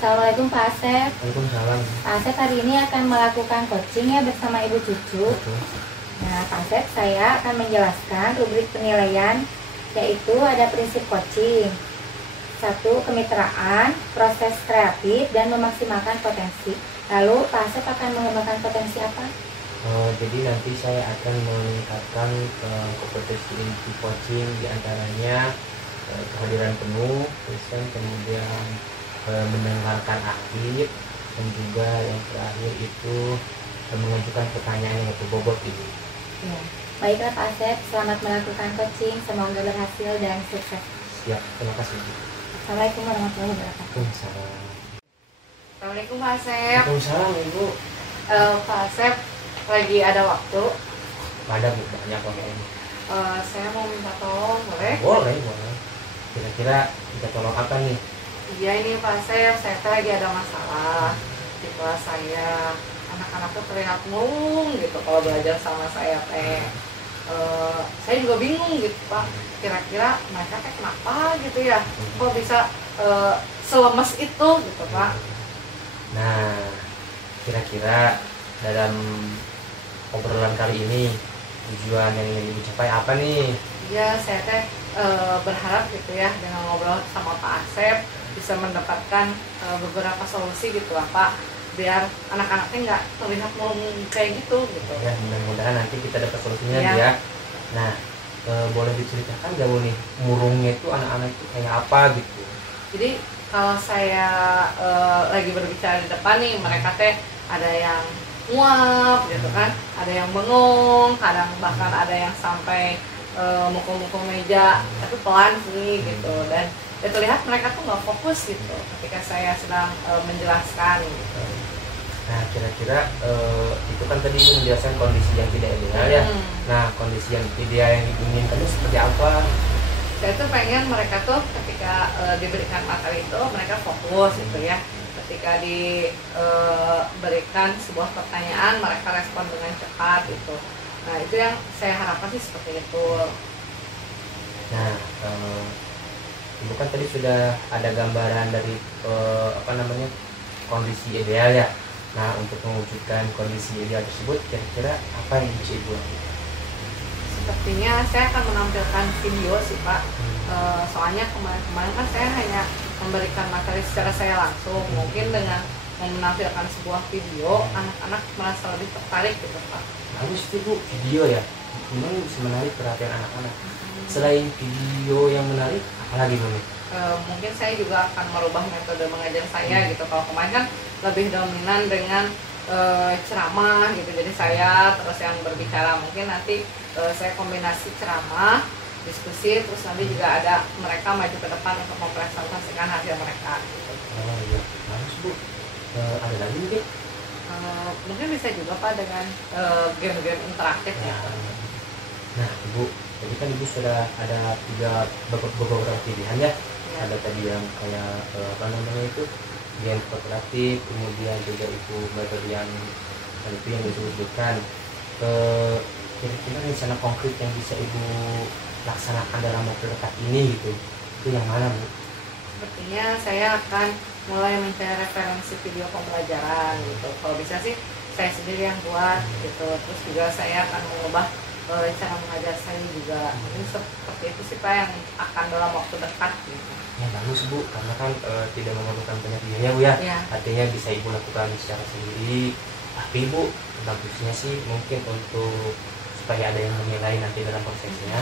Assalamualaikum Pak Asep. Waalaikumsalam. Pak Asep hari ini akan melakukan coaching ya bersama Ibu Cucu. Betul. Nah Pak Asep, saya akan menjelaskan rubrik penilaian, yaitu ada prinsip coaching. 1. Kemitraan, proses kreatif, dan memaksimalkan potensi. Lalu Pak Asep akan mengembangkan potensi apa? Jadi nanti saya akan meningkatkan kompetensi inti coaching, diantaranya kehadiran penuh, kemudian mendengarkan aktif, dan juga yang terakhir itu mengajukan pertanyaan yang berbobot itu. Ya. Baiklah Pak Asep, selamat melakukan coaching, semoga berhasil dan sukses. Siap, terima kasih. Assalamualaikum warahmatullahi wabarakatuh. Waalaikumsalam. Assalamualaikum Pak Asep. Waalaikumsalam Ibu. Pak Asep lagi ada waktu. Ada Bu, banyak kok ini. Saya mau minta tolong, boleh? Boleh. Kira-kira kita tolong apa nih? Iya ini Pak Asep, saya tuh lagi ada masalah di kelas saya. Anak-anak tuh terlihat murung gitu kalau belajar sama saya teh. Saya juga bingung gitu Pak. Kira-kira mereka teh kenapa gitu ya? Kok bisa selemes itu gitu Pak? Nah, kira-kira dalam obrolan kali ini tujuan yang ingin Ibu capai apa nih? Iya, saya teh berharap gitu ya dengan ngobrol sama Pak Asep bisa mendapatkan beberapa solusi gitu lah Pak, biar anak-anaknya nggak terlihat murung kayak gitu. Ya, mudah-mudahan nanti kita dapat solusinya Iya. ya. Nah, boleh diceritakan gak Bu nih, murungnya itu anak-anak itu kayak apa gitu? Jadi kalau saya lagi berbicara di depan nih, mereka teh ada yang nguap gitu kan, ada yang bengong, kadang bahkan ada yang sampai mukul-mukul meja, tapi pelan sih gitu, dan ya terlihat mereka tuh nggak fokus gitu ketika saya sedang menjelaskan gitu. Nah, kira-kira itu kan tadi Ibu menjelaskan kondisi yang tidak ideal ya. Nah, kondisi yang ideal yang diinginkan itu seperti apa? Saya tuh pengen mereka tuh ketika diberikan materi itu mereka fokus gitu ya. Ketika diberikan sebuah pertanyaan mereka respon dengan cepat gitu. Nah itu yang saya harapkan sih seperti itu. Nah, Ibu kan tadi sudah ada gambaran dari kondisi ideal ya. Nah, untuk mewujudkan kondisi ideal tersebut, kira-kira apa yang bisa Ibu lakukan? Sepertinya saya akan menampilkan video sih Pak. Soalnya kemarin kan saya hanya memberikan materi secara saya langsung. Mungkin dengan menampilkan sebuah video, anak-anak merasa lebih tertarik gitu Pak. Bagus itu Bu, video ya. Memang bisa menarik perhatian anak-anak. Selain video yang menarik, apalagi Bu? Mungkin saya juga akan merubah metode mengajar saya gitu. Kalau kemarin kan lebih dominan dengan ceramah gitu, jadi saya terus yang berbicara. Mungkin nanti saya kombinasi ceramah, diskusi, terus nanti juga ada mereka maju ke depan untuk mempresentasikan hasil mereka gitu. Oh iya, bagus Bu. Ada lagi mungkin? Mungkin bisa juga Pak dengan game-game interaktif Ya. gitu. Nah Ibu, jadi kan Ibu sudah ada beberapa pilihan ya. Ada tadi yang kayak itu game kooperatif, kemudian juga itu metode yang itu yang disebutkan. Kira-kira rencana konkret yang bisa Ibu laksanakan dalam waktu dekat ini gitu, itu yang mana Bu? Sepertinya saya akan mulai mencari referensi video pembelajaran gitu. Kalau bisa sih saya sendiri yang buat gitu. Terus juga saya akan mengubah cara mengajar saya juga. Mungkin seperti itu sih Pak yang akan dalam waktu dekat gitu. Ya bagus Bu, karena kan tidak memerlukan banyak biaya Bu ya. Ya. Artinya bisa Ibu lakukan secara sendiri. Tapi Bu, bagusnya sih mungkin untuk supaya ada yang menilai nanti dalam prosesnya.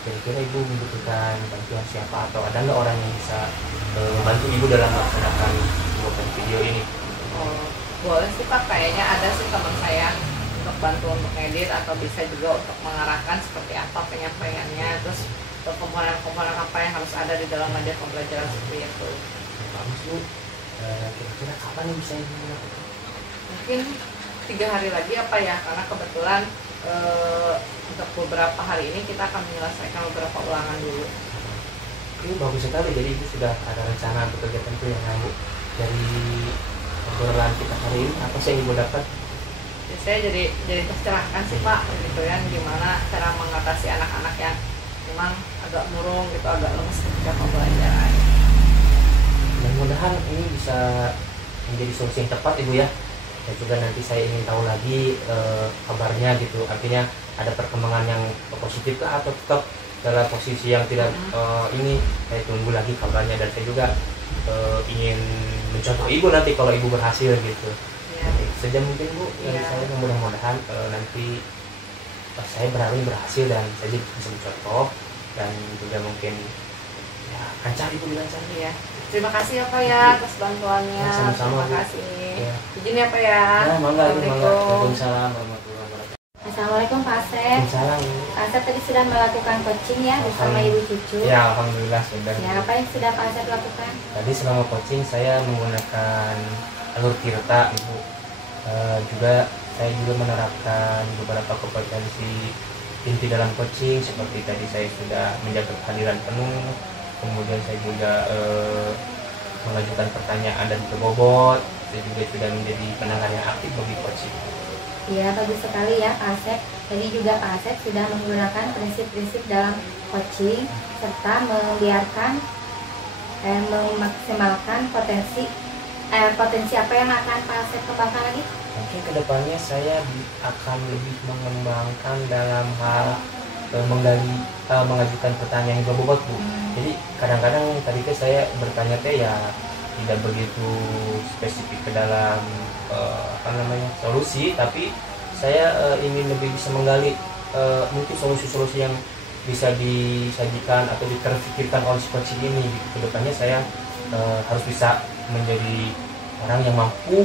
Kira-kira Ibu membutuhkan bantuan siapa, atau ada nggak orang yang bisa membantu Ibu dalam melaksanakan pembuatan video ini? Oh, boleh sih Pak, kayaknya ada sih teman saya untuk bantu untuk edit, atau bisa juga untuk mengarahkan seperti apa penyampaiannya, terus komponen-komponen apa yang harus ada di dalam media pembelajaran seperti itu. Bagus Bu. Kira-kira kapan nih bisa Ibu melakukan? Mungkin 3 hari lagi apa ya, karena kebetulan untuk beberapa hari ini kita akan menyelesaikan beberapa ulangan dulu. Ini bagus sekali, jadi Ibu sudah ada rencana untuk kegiatan itu yang Bu. Dari obrolan kita hari ini, apa sih yang Ibu dapat? Jadi saya jadi tercerahkan sih Pak, gitu ya, gimana cara mengatasi anak-anak yang memang agak murung gitu, agak lemes ketika pembelajaran. mudah-mudahan ini bisa menjadi solusi yang tepat Ibu ya. Dan juga nanti saya ingin tahu lagi kabarnya gitu, artinya ada perkembangan yang positif kah atau tetap dalam posisi yang tidak ini. Saya tunggu lagi kabarnya, dan saya juga ingin mencontoh Ibu nanti kalau Ibu berhasil gitu ya. Sejam mungkin Bu dari saya, mudah-mudahan nanti saya berhasil dan saya bisa mencontoh, dan juga mungkin ya lancar Ibu lancar ya. Terima kasih ya Pak ya atas bantuannya. Ya, sama-sama, terima kasih ya. Izin ya Pak ya. Waalaikumsalam warahmatullahi wabarakatuh. Assalamualaikum Pak Asep. Waalaikumsalam. Pak Asep tadi sudah melakukan coaching ya bersama Ibu Cucu. Ya, alhamdulillah sudah. Ya, apa yang sudah Pak Asep lakukan? Tadi selama coaching saya menggunakan alur Tirta Ibu. Juga saya juga menerapkan beberapa kompetensi inti dalam coaching, seperti tadi saya sudah menjaga kehadiran penuh, kemudian saya juga mengajukan pertanyaan dan berbobot. Saya juga sudah menjadi pendengar yang aktif bagi coaching. Iya, bagus sekali ya Pak Asep. Tadi juga Pak Asep sudah menggunakan prinsip-prinsip dalam coaching serta memaksimalkan potensi apa yang akan Pak Asep kembangkan lagi? Mungkin kedepannya saya akan lebih mengembangkan dalam hal mengajukan pertanyaan yang berbobot Bu. Jadi kadang-kadang tadi saya bertanya ya tidak begitu spesifik ke dalam solusi, tapi saya ingin lebih bisa menggali mungkin solusi-solusi yang bisa disajikan atau diterfikirkan oleh si coaching ini. Kedepannya saya harus bisa menjadi orang yang mampu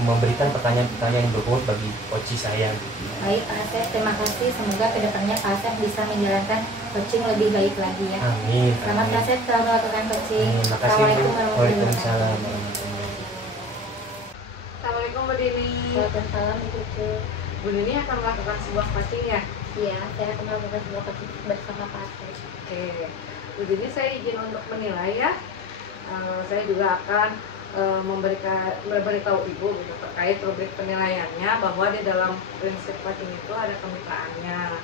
memberikan pertanyaan-pertanyaan yang berbobot bagi coaching saya. Baik Pak Asep, terima kasih. Semoga kedepannya Pak Asep bisa menjalankan coaching lebih baik lagi ya. Amin. Selamat Pak Asep telah melakukan coaching. Assalamualaikum warahmatullahi wabarakatuh. Assalamualaikum Bu Dini. Waalaikumsalam Bu Cucu. Bu Dini akan melakukan sebuah coaching ya? Iya, saya akan melakukan sebuah coaching bersama Pak Asep. Oke, Bu Dini saya izin untuk menilai ya. Saya juga akan memberitahu Ibu gitu, terkait rubrik penilaiannya, bahwa di dalam prinsip coaching itu ada kemitraannya.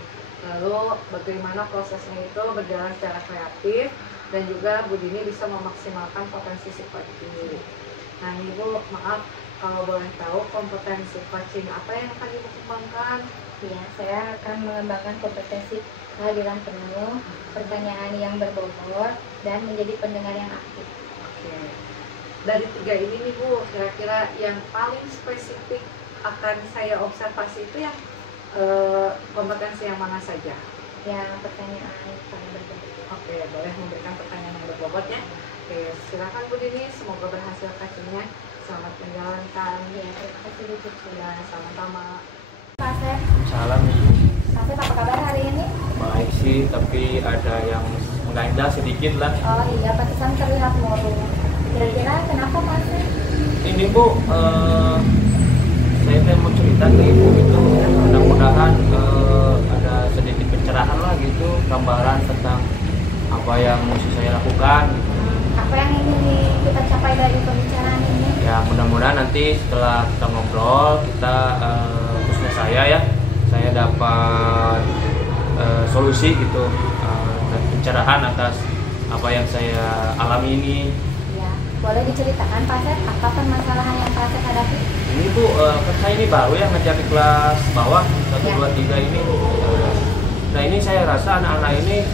Lalu bagaimana prosesnya itu berjalan secara kreatif, dan juga Bu Dini bisa memaksimalkan potensi si coaching. Nah Ibu, maaf kalau boleh tahu kompetensi coaching apa yang akan Ibu kembangkan? Ya, saya akan mengembangkan kompetensi kehadiran penuh, pertanyaan yang berbobot, dan menjadi pendengar yang aktif. Oke. Dari 3 ini nih Bu, kira-kira yang paling spesifik akan saya observasi itu yang kompetensi yang mana saja? Yang pertanyaan paling berbobot. Oke, boleh memberikan pertanyaan yang berbobot ya. Oke, silakan Bu Dini, semoga berhasil coachingnya. Selamat menjalankan. Ya, terima kasih Bu Cucu. Ya, sama-sama. Pak Asep. Salam. Pak Asep, apa kabar hari ini? Baik sih, tapi ada yang mengganjal sedikit lah. Oh iya, pantesan terlihat murung. Kira-kira kenapa Pak Asep? Ini Bu, saya mau cerita ke Ibu gitu. Mudah-mudahan ada sedikit pencerahan lah gitu, gambaran tentang apa yang mesti saya lakukan. Apa yang ingin kita capai dari pembicaraan ini? Ya mudah-mudahan nanti setelah kita ngobrol, khususnya saya dapat solusi gitu, dan pencerahan atas apa yang saya alami ini. Ya, boleh diceritakan Pak Asep, apa permasalahan yang Pak Asep hadapi? Ini Bu, kan saya ini baru ya ngajar di kelas bawah 1, 2, 3 ini. Nah ini saya rasa anak-anak ini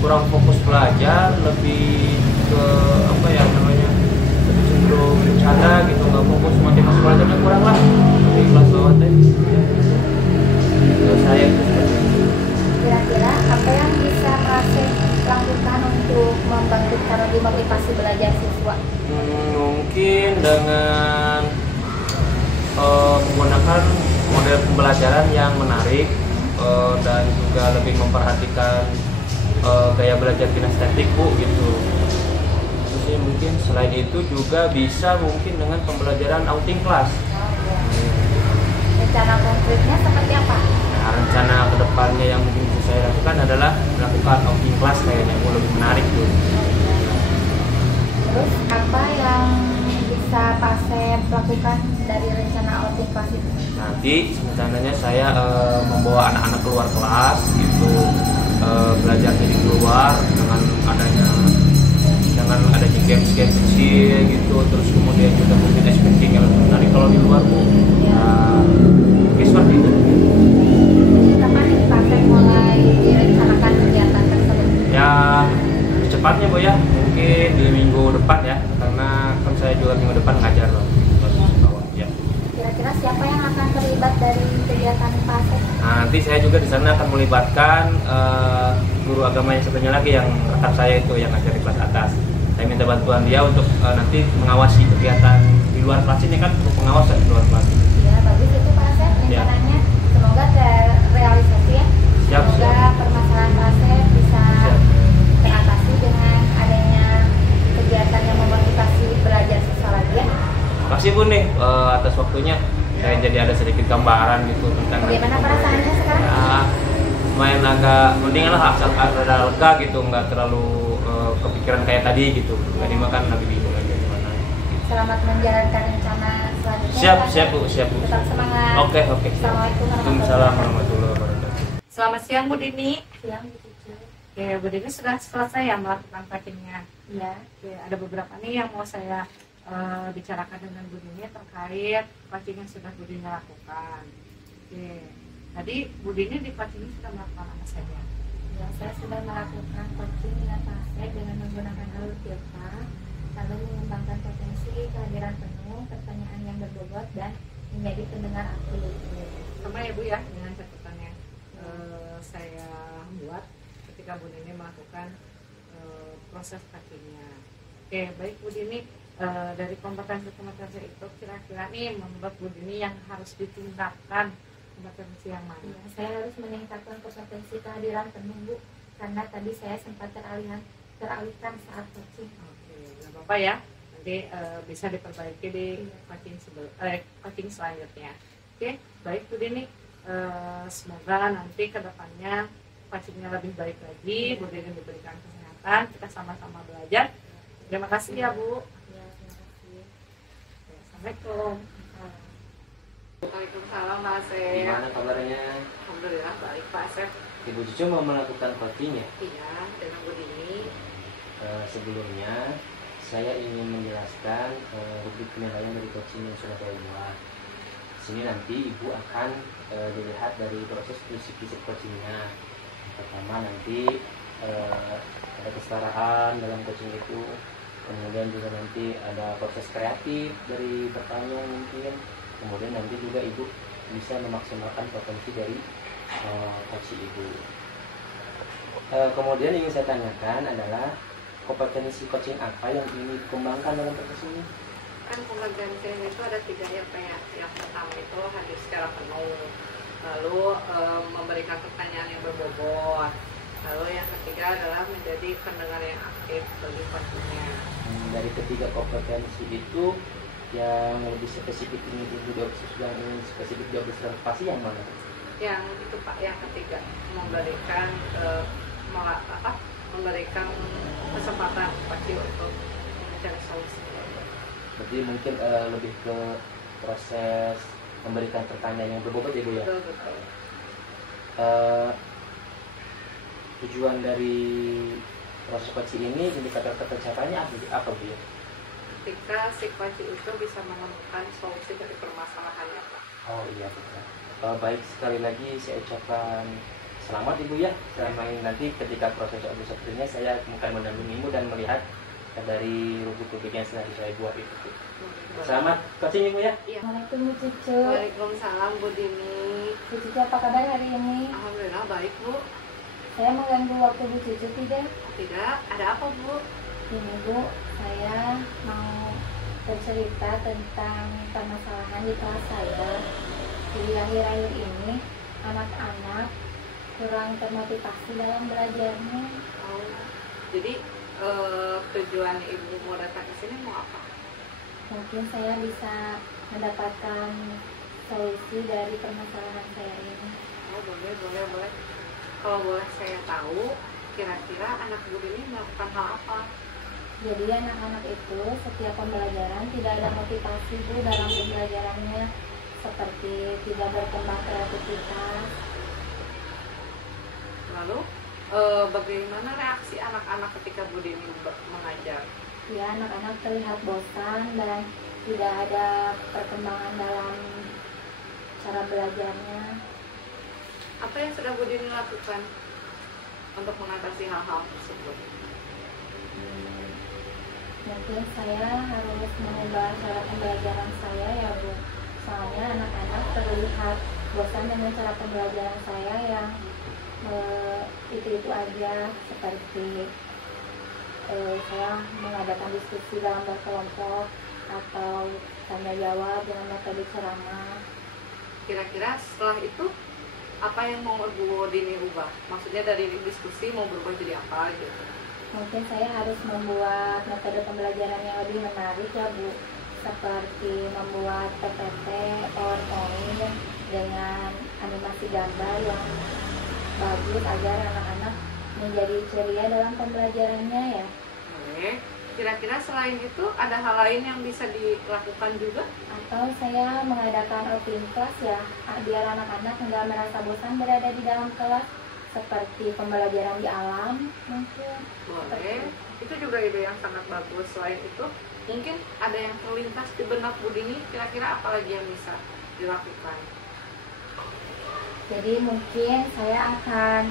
kurang fokus belajar, lebih ke lebih cenderung bercanda gitu, nggak fokus motivasi belajarnya kurang lah di kelas bawah teh. Saya itu seperti itu. Kira-kira apa yang bisa Pak Asep lakukan untuk membantu cara dimotivasi belajar siswa? Mungkin dengan menggunakan model pembelajaran yang menarik, dan juga lebih memperhatikan gaya belajar kinestetik Bu gitu. Terus ya, mungkin selain itu juga bisa mungkin dengan pembelajaran outing class. Rencana konkretnya seperti apa? Nah, rencana kedepannya yang mungkin bisa saya lakukan adalah melakukan outing class, kayaknya lebih menarik tuh. Terus apa yang bisa Pak Asep lakukan dari rencana outing class itu? Nanti rencananya saya membawa anak-anak keluar kelas gitu, belajarnya di luar dengan adanya games-games kecil gitu, terus kemudian juga mungkin expecting yang lebih menarik kalau di luar Bu. Oke, seperti itu. Kapan ini Pak Sek mulai direncanakan kegiatan tersebut? Ya secepatnya Bu ya, mungkin di minggu depan ya, karena kan saya juga minggu depan ngajar loh. Ya. Kira-kira siapa yang akan terlibat dari kegiatan Pak Sek? Nah, nanti saya juga di sana akan melibatkan guru agama yang satunya lagi, yang rekan saya itu yang ngajar di kelas atas. Saya minta bantuan dia untuk nanti mengawasi kegiatan di luar kelas ini, kan untuk pengawasan di luar kelas. Ya bagus itu Pak Sek rencananya. Semoga terrealisasi ya. Siap, Semoga siap. permasalahan Pak Sek bisa teratasi dengan adanya kegiatan yang memotivasi belajar siswa lagi ya. Makasih Bu nih atas waktunya. Saya jadi ada sedikit gambaran gitu tentang Bagaimana perasaannya sekarang? Ya, main agak mendingan lah, asal ada lega gitu, nggak terlalu kepikiran kayak tadi gitu. Tadi makan lagi bingung lagi gimana. Selamat menjalankan rencana selanjutnya. Siap, Pak Sek. siap Bu, siap Bu. Tetap semangat. Oke. Assalamualaikum Waalaikumsalam warahmatullahi wabarakatuh. Selamat siang Bu Dini. Siang Bu Cici. Oke, Bu Dini sudah selesai ya melakukan packingnya. Iya. Oke, ada beberapa nih yang mau saya bicarakan dengan Bu Dini terkait packing yang sudah Bu Dini lakukan. Oke, tadi Bu Dini di packing sudah melakukan apa saja? Ya, saya sudah melakukan coaching dengan Pak Sek dengan menggunakan alur filter, lalu mengembangkan potensi kehadiran penuh, pertanyaan yang berbobot dan menjadi pendengar aktif. Sama ya Bu ya, dengan catatan yang saya buat ketika Bu Dini melakukan proses packingnya. Oke, baik Bu Dini, dari kompetensi itu kira-kira nih membuat Bu Dini yang harus ditingkatkan kompetensi yang mana? Ya, saya harus meningkatkan kompetensi kehadiran penuh Bu, karena tadi saya sempat teralihkan saat coaching. Oke, nggak apa-apa ya, nanti bisa diperbaiki di packing selanjutnya. Oke, baik Bu Dini, semoga nanti kedepannya packingnya lebih baik lagi, Bu Dini diberikan kesehatan, kita sama-sama belajar. Terima kasih ya Bu. Ya, terima kasih. Assalamualaikum. Waalaikumsalam Pak Asep. Gimana kabarnya? Alhamdulillah baik Pak Asep. Ibu Cicu mau melakukan coaching ya? Iya, dengan Bu Dini. Sebelumnya saya ingin menjelaskan rubrik penilaian dari coaching yang sudah saya buat. Sini nanti Ibu akan dilihat dari proses fisik coachingnya. Pertama nanti ada kesetaraan dalam coaching itu, kemudian juga nanti ada proses kreatif dari bertanya mungkin, kemudian nanti juga Ibu bisa memaksimalkan potensi dari coaching Ibu. Kemudian ingin saya tanyakan adalah kompetensi coaching apa yang ingin dikembangkan dalam proses ini? Kan kompetensi itu ada 3 ya Pak ya. Yang pertama itu hadir secara penuh, lalu memberikan pertanyaan yang berbobot, lalu yang ketiga adalah menjadi pendengar yang aktif bagi coachingnya. Dari ketiga kompetensi itu yang lebih spesifik ini yang spesifik diobservasi yang mana? Yang itu Pak, yang ketiga memberikan memberikan kesempatan coaching untuk mencari solusi. Berarti mungkin lebih ke proses memberikan pertanyaan yang berbobot ya Bu ya? Betul. Tujuan dari proses coaching ini, indikator pencapaiannya apa Bu ya? Ketika si coaching itu bisa menemukan solusi dari permasalahannya Pak. Oh iya betul. Baik, sekali lagi saya ucapkan selamat Ibu ya. Selama ini nanti ketika proses observasinya saya akan mendampingimu dan melihat dari rubrik-rubrik yang sedang saya buat itu. Selamat coaching Ibu ya. Iya. Assalamualaikum Bu Cicu. Waalaikumsalam Bu Dini. Bu Cicu apa kabar hari ini? Alhamdulillah baik Bu. Saya mengganggu waktu Bu Cicu tidak? Tidak, ada apa Bu? Ini Bu, saya mau bercerita tentang permasalahan di kelas saya. Di akhir-akhir ini anak-anak kurang termotivasi dalam belajarnya. Oh, jadi tujuan Ibu mau datang ke sini mau apa? Mungkin saya bisa mendapatkan solusi dari permasalahan saya ini. Oh boleh. Kalau boleh saya tahu, kira-kira anak Bu ini melakukan hal apa? Jadi anak-anak itu setiap pembelajaran tidak ada motivasi Bu dalam pembelajarannya, seperti tidak berkembang kreativitas. Lalu bagaimana reaksi anak-anak ketika Bu Dini mengajar? Ya, anak-anak terlihat bosan dan tidak ada perkembangan dalam cara belajarnya. Apa yang sudah Bu Dini lakukan untuk mengatasi hal-hal tersebut? Mungkin saya harus mengubah cara pembelajaran saya ya Bu. Soalnya anak-anak terlihat bosan dengan cara pembelajaran saya yang itu-itu aja, seperti saya mengadakan diskusi dalam berkelompok atau tanya jawab dengan metode ceramah. Kira-kira setelah itu apa yang mau Bu Dini ubah? Maksudnya dari diskusi mau berubah jadi apa gitu? Mungkin saya harus membuat metode pembelajaran yang lebih menarik ya Bu, seperti membuat PPT, PowerPoint dengan animasi gambar yang bagus agar anak-anak menjadi ceria dalam pembelajarannya ya. Oke. Kira-kira selain itu ada hal lain yang bisa dilakukan juga? Atau saya mengadakan open class ya, biar anak-anak nggak merasa bosan berada di dalam kelas, seperti pembelajaran di alam mungkin. Boleh. Itu juga ide yang sangat bagus. Selain itu, mungkin ada yang terlintas di benak Bu Dini, kira-kira apa lagi yang bisa dilakukan? Jadi mungkin saya akan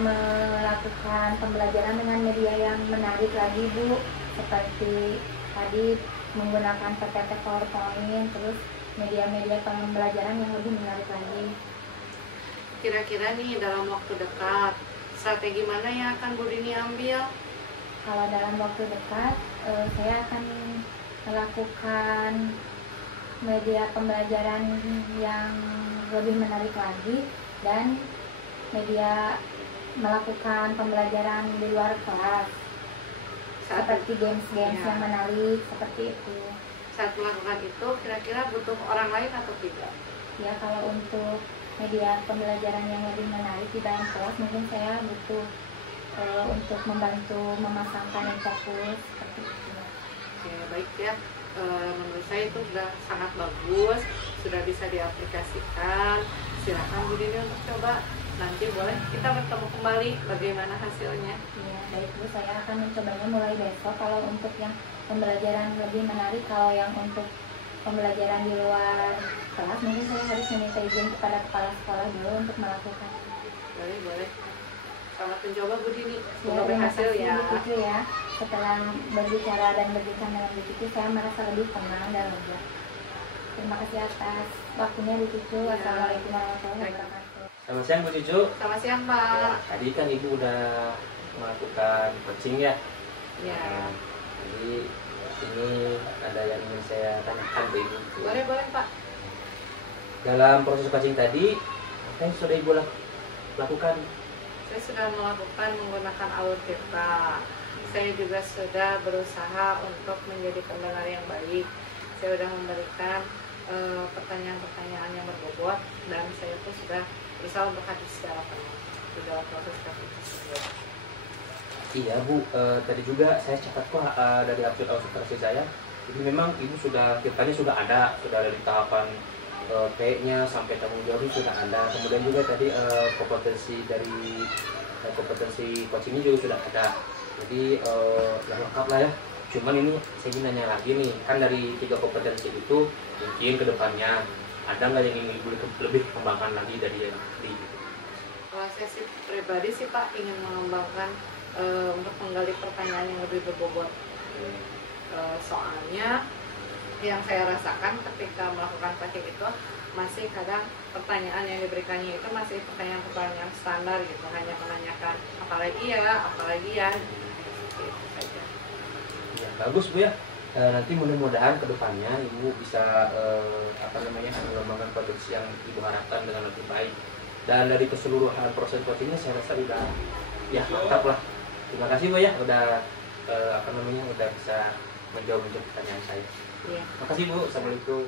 melakukan pembelajaran dengan media yang menarik lagi Bu, seperti tadi menggunakan PPT, PowerPoint, terus media-media pembelajaran yang lebih menarik lagi. Kira-kira nih dalam waktu dekat, strategi mana yang akan Bu Dini ambil? Kalau dalam waktu dekat, saya akan melakukan media pembelajaran yang lebih menarik lagi dan media melakukan pembelajaran di luar kelas, seperti games-games yang menarik seperti itu. Saat melakukan itu, kira-kira butuh orang lain atau tidak? Ya, kalau untuk media pembelajaran yang lebih menarik di dalam kelas, mungkin saya butuh untuk membantu memasangkan yang fokus seperti itu. Oke, baik ya. Menurut saya itu sudah sangat bagus, sudah bisa diaplikasikan. Silakan Bu Dini untuk coba. Nanti boleh kita bertemu kembali bagaimana hasilnya. Ya, baik Bu, saya akan mencobanya mulai besok. Kalau untuk yang pembelajaran lebih menarik, kalau yang untuk pembelajaran di luar kelas, mungkin saya harus meminta izin kepada kepala sekolah dulu untuk melakukan. Boleh. Selamat mencoba Bu Dini. Semoga Ya, terima berhasil kasih ya. Bu Cicu ya. Setelah berbicara dan berbincang dengan Bu Cicu, saya merasa lebih tenang dan lega. Terima kasih atas waktunya Bu Cicu. Ya. Wassalamualaikum warahmatullahi wabarakatuh. Selamat siang Bu Cucu. Selamat siang Ya, Pak. tadi kan Ibu udah melakukan coaching ya. Ya. Nah, jadi ini ada yang ingin saya tanyakan ke Ibu. Boleh Pak. Dalam proses coaching tadi, apa yang sudah Ibu lakukan? Saya sudah melakukan menggunakan alur tirta. Saya juga sudah berusaha untuk menjadi pendengar yang baik. Saya sudah memberikan pertanyaan-pertanyaan yang berbobot dan saya pun sudah berusaha untuk hadir secara penuh di dalam proses coaching tersebut. Iya Bu, tadi juga saya catat kok dari hasil observasi saya. Jadi memang Ibu sudah tirtanya sudah ada dari tahapan P-nya sampai tanggung jawab sudah ada. Kemudian juga tadi kompetensi dari kompetensi coachingnya juga sudah ada. Jadi yang lengkap lah ya. Cuman ini saya ingin nanya lagi nih, kan dari 3 kompetensi itu mungkin kedepannya ada nggak yang ingin Ibu lebih kembangkan lagi dari yang tadi? Kalau saya sih pribadi sih Pak ingin mengembangkan untuk menggali pertanyaan yang lebih berbobot. Soalnya yang saya rasakan ketika melakukan coaching itu masih kadang pertanyaan yang diberikannya itu masih pertanyaan-pertanyaan standar gitu, hanya menanyakan apalagi ya gitu saja. Ya, bagus Bu ya. Nanti mudah-mudahan kedepannya Ibu bisa mengembangkan potensi yang Ibu harapkan dengan lebih baik. Dan dari keseluruhan proses coachingnya saya rasa udah ya mantap lah. Terima kasih Bu ya udah udah bisa menjawab pertanyaan saya. Iya. Terima kasih Bu. Assalamualaikum.